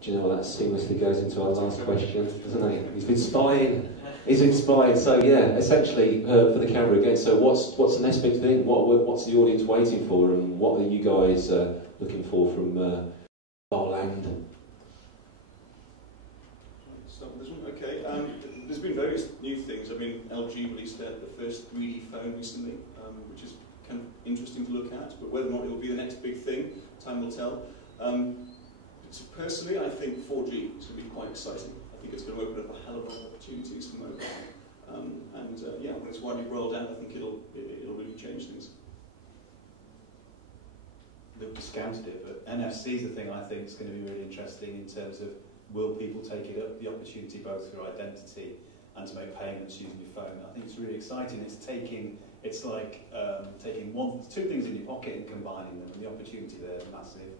Do you know what, that seamlessly goes into our last question, doesn't it? He's been spying. He's inspired. So yeah, essentially for the camera again. So what's the next big thing? What's the audience waiting for, and what are you guys looking for from our land? Start with this one. Okay. There's been various new things. I mean, LG released the first 3D phone recently, which is kind of interesting to look at. But whether or not it will be the next big thing, time will tell. So personally, I think 4G is going to be quite exciting. I think it's going to open up a hell of a lot of opportunities for mobile. Yeah, when it's widely rolled out, I think it'll really change things. They've discounted it, but NFC is the thing I think is going to be really interesting in terms of will people take it up, the opportunity both through identity and to make payments using your phone. I think it's really exciting. It's like taking two things in your pocket and combining them, and the opportunity there is massive.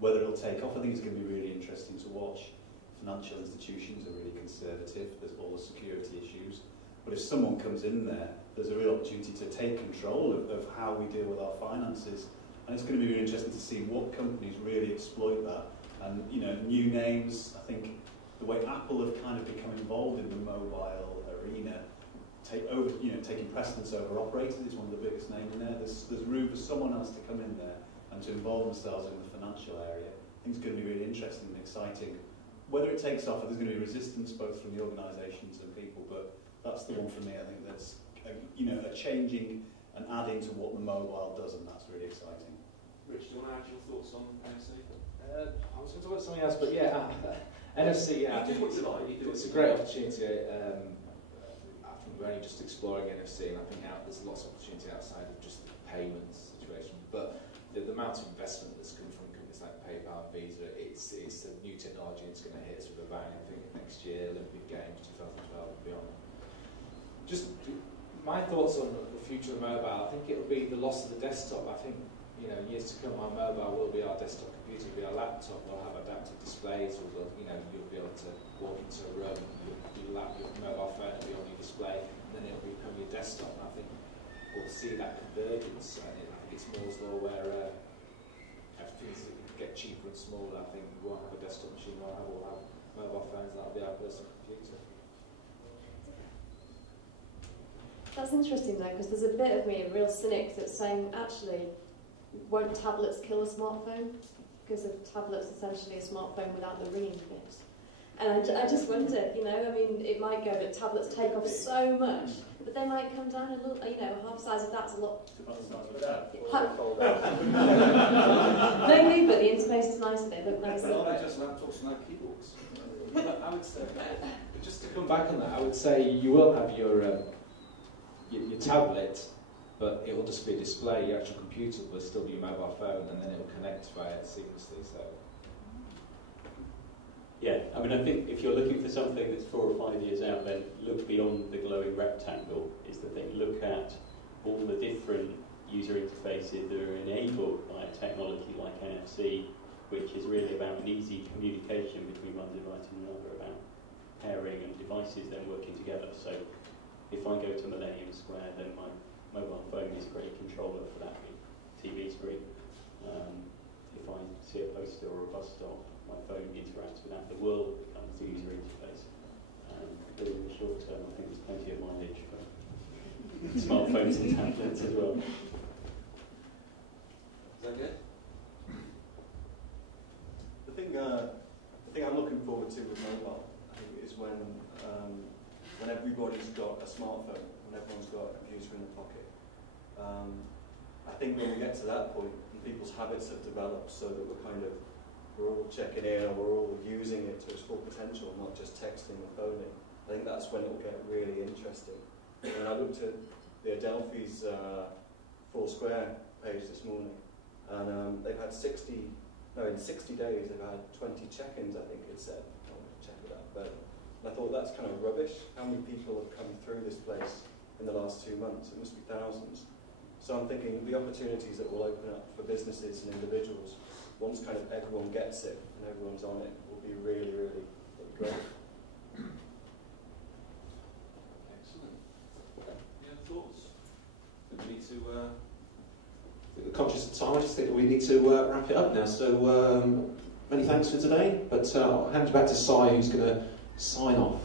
Whether it'll take off, I think it's going to be really interesting to watch. Financial institutions are really conservative. There's all the security issues. But if someone comes in there, there's a real opportunity to take control of how we deal with our finances. And it's going to be really interesting to see what companies really exploit that. And, you know, new names, I think the way Apple have kind of become involved in the mobile arena, taking precedence over operators is one of the biggest names in there. There's room for someone else to come in there and to involve themselves in the financial area. I think it's going to be really interesting and exciting. Whether it takes off, there's going to be resistance both from the organisations and people, but that's the one for me. I think that's a changing and adding to what the mobile does, and that's really exciting. Rich, do you want to add your thoughts on NFC? I was going to talk about something else, but yeah, NFC. Yeah, do what you like. It's a great opportunity. I think we're only just exploring NFC, and I think there's lots of opportunity outside of just the payments situation, but the amount of investment that's come from companies like PayPal and Visa, it's a new technology. It's going to hit us with a bang. I think next year, Olympic Games 2012 and beyond. Just my thoughts on the future of mobile. I think it will be the loss of the desktop. I think years to come, our mobile will be our desktop computer, will be our laptop. We'll have adaptive displays. You'll be able to walk into a room. Your mobile phone will be on your display, and then it'll become your desktop. And I think we'll see that convergence. I think it's Moore's law where everything's get cheaper and smaller. I think we won't have a desktop machine, we'll have mobile phones, that'll be our personal computer. That's interesting though, because there's a bit of me, a real cynic, that's saying actually, won't tablets kill a smartphone? Because a tablet's essentially a smartphone without the ringing bit. And I just wonder, it might go that tablets take off so much, but they might come down a little, half size of that's a lot. Maybe, but the interface is nicer, they look nicer. But aren't they just laptops and no keyboards? I would say, just to come back on that, I would say you will have your tablet, but it will just be a display. Your actual computer will still be your mobile phone, and then it will connect via it seamlessly. So. Yeah, I mean, I think if you're looking for something that's 4 or 5 years out, then look beyond the glowing rectangle is the thing. Look at all the different user interfaces that are enabled by a technology like NFC, which is really about an easy communication between one device and another, about pairing and devices then working together. So if I go to Millennium Square, then my mobile phone is a great controller for that TV screen. If I see a poster or a bus stop, my phone interacts with that. The world becomes the user interface. But in the short term, I think there's plenty of mileage for smartphones and tablets as well. Is that good? The thing I'm looking forward to with mobile, I think, is when everybody's got a smartphone, when everyone's got a computer in their pocket. I think when we get to that point, and people's habits have developed so that we're all checking in, or we're all using it to its full potential, not just texting or phoning. I think that's when it will get really interesting. And I looked at the Adelphi's Foursquare page this morning, and they've had in 60 days they've had 20 check-ins, I think it said. I'll check it out. But I thought that's kind of rubbish. How many people have come through this place in the last 2 months? It must be thousands. So I'm thinking the opportunities that will open up for businesses and individuals, once kind of everyone gets it and everyone's on it, will be really, really great. Excellent. Any thoughts? We need to... Conscious of time, I just think we need to wrap it up now. So many thanks for today, but I'll hand you back to Si, who's going to sign off.